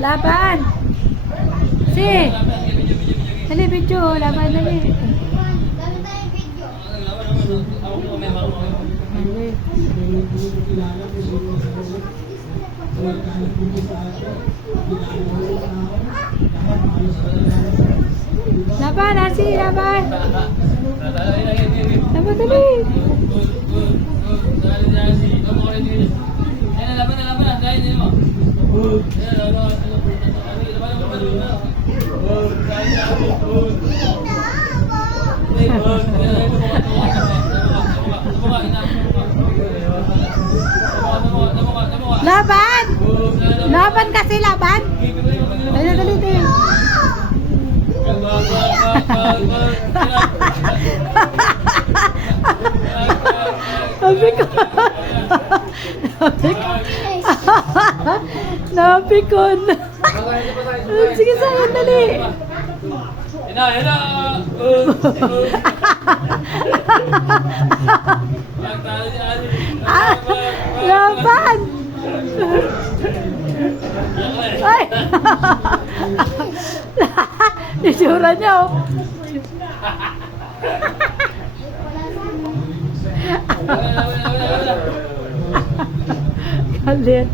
Laban! Si! Dali, video. Laban, dali. Laban, Asi, laban. Laban, dali. Laban! Laban kasi, laban! Dali, dali, dali. Napikon. Sige, sayang, dali. Hina, hina. Laban! Ay! Isura niya, oh. Galit.